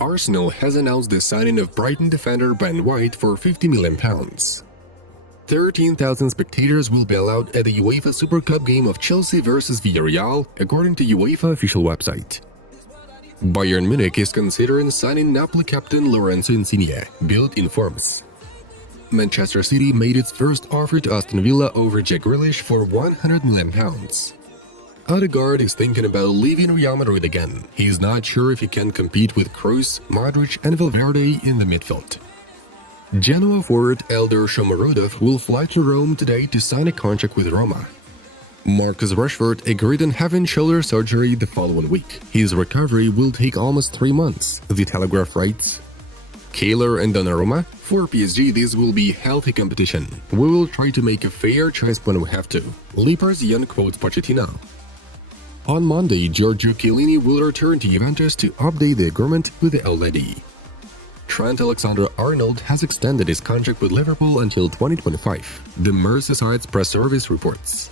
Arsenal has announced the signing of Brighton defender Ben White for £50 million. 13,000 spectators will be allowed at the UEFA Super Cup game of Chelsea vs Villarreal, according to UEFA official website. Bayern Munich is considering signing Napoli captain Lorenzo Insigne, Bild informs. Manchester City made its first offer to Aston Villa over Jack Grealish for £100 million. Odegaard is thinking about leaving Real Madrid again. He is not sure if he can compete with Kroos, Modric and Valverde in the midfield. Genoa forward Eldar Shomurodov will fly to Rome today to sign a contract with Roma. Marcus Rashford agreed on having shoulder surgery the following week. His recovery will take almost 3 months, The Telegraph writes. Keylor and Donnarumma? For PSG, this will be healthy competition. We will try to make a fair choice when we have to. Liparzian quotes Pochettino. On Monday, Giorgio Chiellini will return to Juventus to update the agreement with the Lady. Trent Alexander-Arnold has extended his contract with Liverpool until 2025, the Merseyside's press service reports.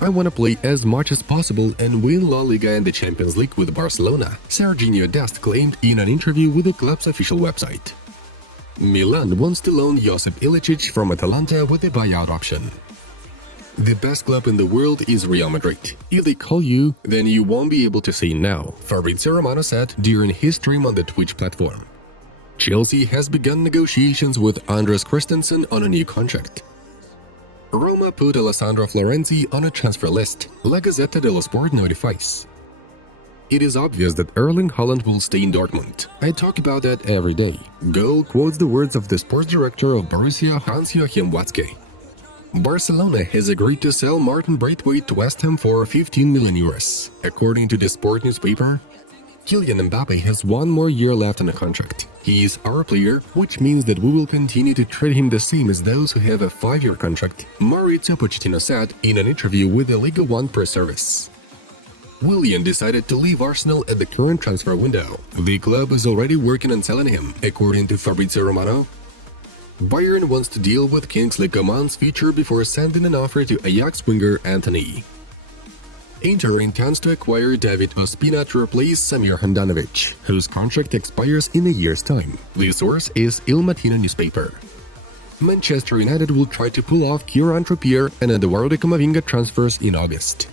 I want to play as much as possible and win La Liga and the Champions League with Barcelona, Serginho Dest claimed in an interview with the club's official website. Milan wants to loan Josip Ilicic from Atalanta with a buyout option. The best club in the world is Real Madrid. If they call you, then you won't be able to say no, Fabrizio Romano said during his stream on the Twitch platform. Chelsea has begun negotiations with Andres Christensen on a new contract. Roma put Alessandro Florenzi on a transfer list, La Gazzetta dello Sport notifies. It is obvious that Erling Haaland will stay in Dortmund. I talk about that every day. Goal quotes the words of the sports director of Borussia, Hans-Joachim Watzke. Barcelona has agreed to sell Martin Braithwaite to West Ham for €15 million. According to the Sport newspaper, Kylian Mbappe has 1 more year left on the contract. He is our player, which means that we will continue to treat him the same as those who have a 5-year contract, Maurizio Pochettino said in an interview with the Liga 1 press service. Willian decided to leave Arsenal at the current transfer window. The club is already working on selling him, according to Fabrizio Romano. Bayern wants to deal with Kingsley Coman's future before sending an offer to Ajax winger Antony. Inter intends to acquire David Ospina to replace Samir Handanovic, whose contract expires in a year's time. The source is Il Mattino newspaper. Manchester United will try to pull off Kieran Trippier and Eduardo Camavinga transfers in August.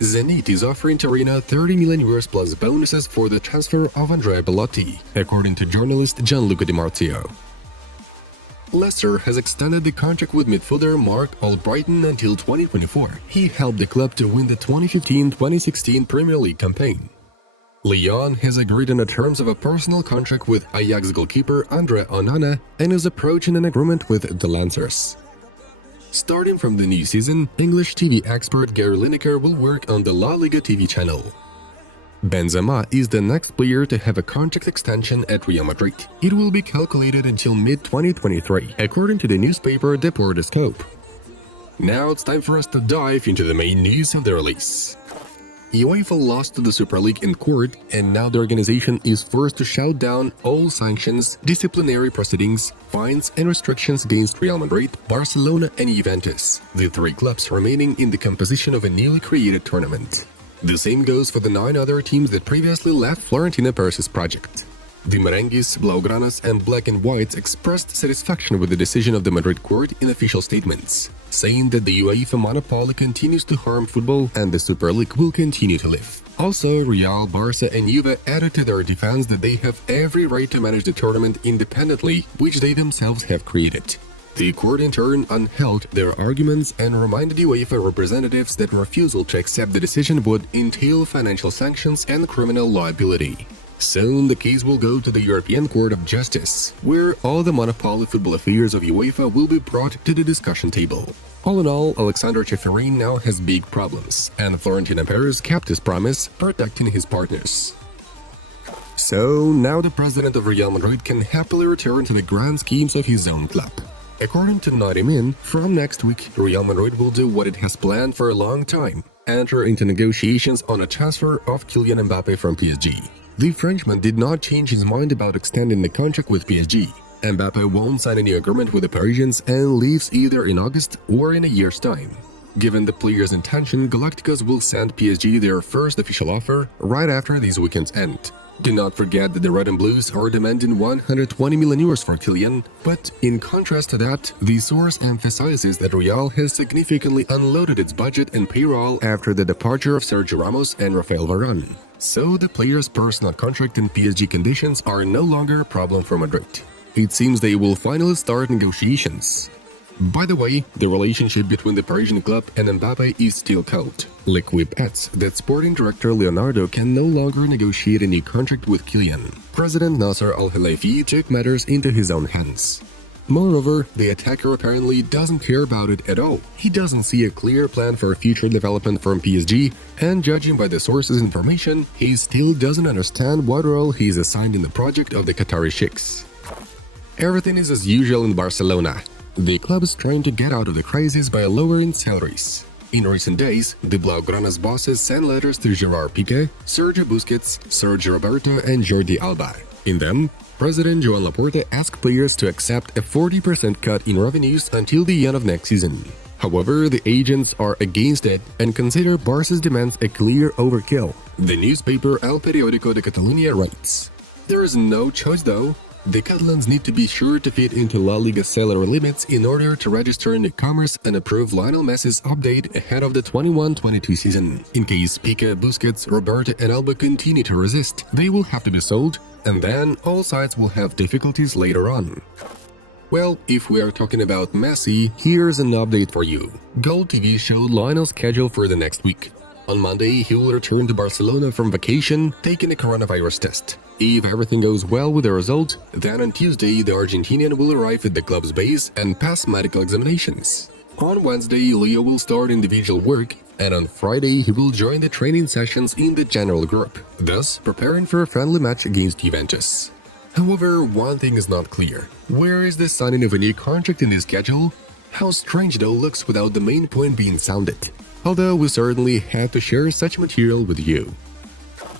Zenit is offering Torino €30 million plus bonuses for the transfer of Andrea Bellotti, according to journalist Gianluca Di Marzio. Leicester has extended the contract with midfielder Mark Albrighton until 2024. He helped the club to win the 2015-2016 Premier League campaign. Lyon has agreed on the terms of a personal contract with Ajax goalkeeper Andre Onana and is approaching an agreement with the Lancers. Starting from the new season, English TV expert Gary Lineker will work on the La Liga TV channel. Benzema is the next player to have a contract extension at Real Madrid. It will be calculated until mid-2023, according to the newspaper Deportes Scope. Now it's time for us to dive into the main news of the release. UEFA lost to the Super League in court, and now the organization is forced to shout down all sanctions, disciplinary proceedings, fines and restrictions against Real Madrid, Barcelona and Juventus, the 3 clubs remaining in the composition of a newly created tournament. The same goes for the 9 other teams that previously left Florentino Perez's project. The Merengues, Blaugranas and Black and Whites expressed satisfaction with the decision of the Madrid court in official statements, saying that the UEFA monopoly continues to harm football and the Super League will continue to live. Also, Real, Barca and Juve added to their defense that they have every right to manage the tournament independently, which they themselves have created. The court in turn upheld their arguments and reminded UEFA representatives that refusal to accept the decision would entail financial sanctions and criminal liability. Soon the case will go to the European Court of Justice, where all the monopoly football affairs of UEFA will be brought to the discussion table. All in all, Alexander Ceferin now has big problems, and Florentino Perez kept his promise, protecting his partners. So now the president of Real Madrid can happily return to the grand schemes of his own club. According to 90 Min, from next week, Real Madrid will do what it has planned for a long time, enter into negotiations on a transfer of Kylian Mbappe from PSG. The Frenchman did not change his mind about extending the contract with PSG. Mbappe won't sign any agreement with the Parisians and leaves either in August or in a year's time. Given the player's intention, Galacticos will send PSG their first official offer right after this weekend's end. Do not forget that the Red and Blues are demanding 120 million euros for Kylian, but in contrast to that, the source emphasizes that Real has significantly unloaded its budget and payroll after the departure of Sergio Ramos and Rafael Varane. So the player's personal contract and PSG conditions are no longer a problem for Madrid. It seems they will finally start negotiations. By the way, the relationship between the Parisian club and Mbappe is still cold. L'Equipe adds that sporting director Leonardo can no longer negotiate a new contract with Kylian. President Nasser Al-Khelaifi took matters into his own hands. Moreover, the attacker apparently doesn't care about it at all. He doesn't see a clear plan for future development from PSG, and judging by the source's information, he still doesn't understand what role he is assigned in the project of the Qatari sheikhs. Everything is as usual in Barcelona. The club is trying to get out of the crisis by lowering salaries. In recent days, the Blaugrana's bosses sent letters to Gerard Piqué, Sergio Busquets, Sergio Roberto, and Jordi Alba. In them, President Joan Laporta asked players to accept a 40% cut in revenues until the end of next season. However, the agents are against it and consider Barca's demands a clear overkill. The newspaper El Periódico de Catalunya writes, "There is no choice though. The Catalans need to be sure to fit into La Liga salary limits in order to register newcomers and approve Lionel Messi's update ahead of the 21-22 season. In case Piqué, Busquets, Roberto and Alba continue to resist, they will have to be sold, and then all sides will have difficulties later on." Well, if we are talking about Messi, here's an update for you. Goal TV showed Lionel's schedule for the next week. On Monday, he will return to Barcelona from vacation, taking a coronavirus test. If everything goes well with the result, then on Tuesday, the Argentinian will arrive at the club's base and pass medical examinations. On Wednesday, Leo will start individual work, and on Friday, he will join the training sessions in the general group, thus preparing for a friendly match against Juventus. However, one thing is not clear. Where is the signing of a new contract in his schedule? How strange it all looks without the main point being sounded. Although we certainly have to share such material with you.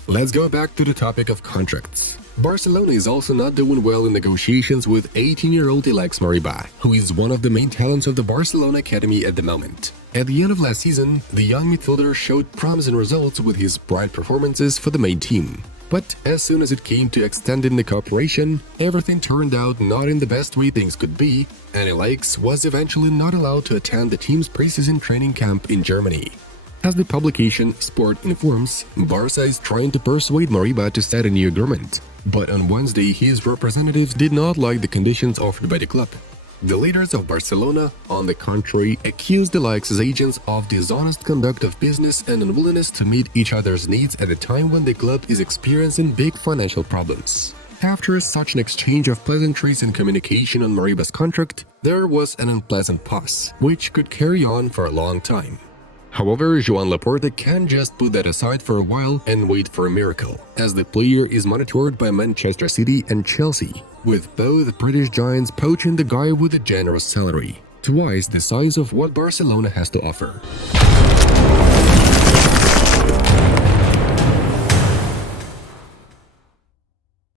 Let's go back to the topic of contracts. Barcelona is also not doing well in negotiations with 18-year-old Alex Moriba, who is one of the main talents of the Barcelona academy at the moment. At the end of last season, the young midfielder showed promising results with his bright performances for the main team. But as soon as it came to extending the cooperation, everything turned out not in the best way things could be, and Alex was eventually not allowed to attend the team's preseason training camp in Germany. As the publication Sport informs, Barca is trying to persuade Moriba to set a new agreement, but on Wednesday his representatives did not like the conditions offered by the club. The leaders of Barcelona, on the contrary, accused Alex's agents of dishonest conduct of business and unwillingness to meet each other's needs at a time when the club is experiencing big financial problems. After such an exchange of pleasantries and communication on Moriba's contract, there was an unpleasant pause, which could carry on for a long time. However, Joan Laporta can't just put that aside for a while and wait for a miracle, as the player is monitored by Manchester City and Chelsea, with both British giants poaching the guy with a generous salary, twice the size of what Barcelona has to offer.